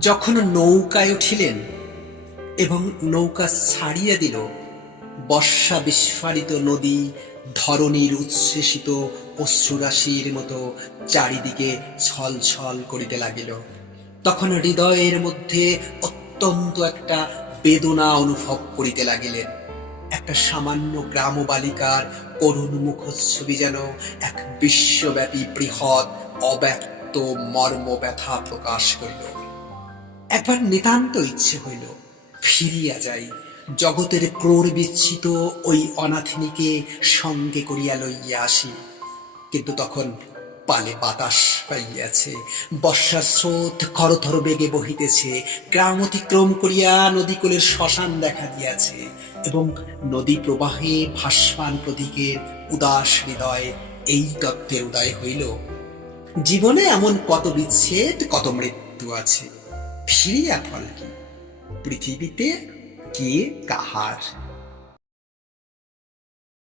যখন নৌকায় উঠিলেন এবং নৌকা ছাড়িয়া দিল, বর্ষা বিস্ফারিত নদী ধরণীর উচ্ছ্বসিত অশ্রুরাশির মতো চারিদিকে ছল ছল করিতে লাগিল। তখন হৃদয়ের মধ্যে অত্যন্ত একটা বেদনা অনুভব করিতে লাগিলেন। একটা সামান্য গ্রাম বালিকার করুণ মুখচ্ছবি যেন এক বিশ্বব্যাপী বৃহৎ অব্যক্ত মর্ম ব্যথা প্রকাশ করিল। একবার নিতান্ত ইচ্ছে হইল ফিরিয়া যাই, জগতের ক্রোর বিচ্ছিত ওই অনাথিনীকে সঙ্গে করিয়া লইয়া আসি। কিন্তু তখন পালে বাতাস পাইয়াছে, বর্ষার স্রোত খরথর বেগে বহিতেছে, গ্রাম অতিক্রম করিয়া নদীকুলের শ্মশান দেখা দিয়াছে এবং নদী প্রবাহে ভাসমান প্রতীকের উদাস হৃদয় এই তত্ত্বের উদয় হইল। জীবনে এমন কত বিচ্ছেদ, কত মৃত্যু আছে। ফিরিয়া ফল কি পৃথিবীতে কে কাহার